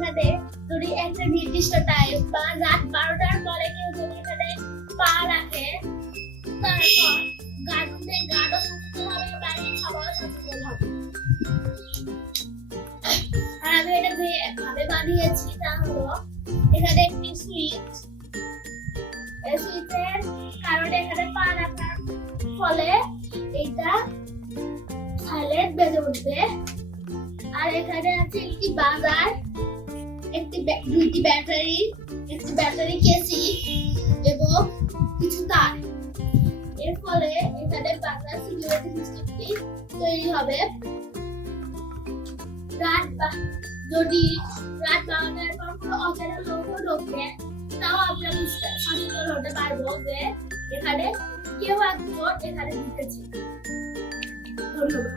এখানে যদি একটা নির্দিষ্ট টাইম বা রাত 12টার পরে কেউ যদি এখানে পা রাখে, তারপর গার্ডও সচেতন হবে, বাইরে সবাই সচেতন হবে। আর আমি এটা যে ভাবে বানিয়েছি তা হলো এখানে একটি সুইচ, এই সুইচের কারণে এখানে পা রাখার ফলে এটা সাইলেন্ট বেজে উঠবে। আর এখানে আছে একটি বাজার, দুইটি ব্যাটারি, একটি ব্যাটারি কেসি এবং কিছু তার। এর ফলে এখানে বাজার সিকিউরিটি সিস্টেমটি তৈরি হবে। যদি রাত 12টার পর কোনো অচেনা লোক ঢোকে, তাও আমরা সচেতন হতে পারবো যে এখানে কেউ একজন এখানে ঢুকেছে। ধন্যবাদ।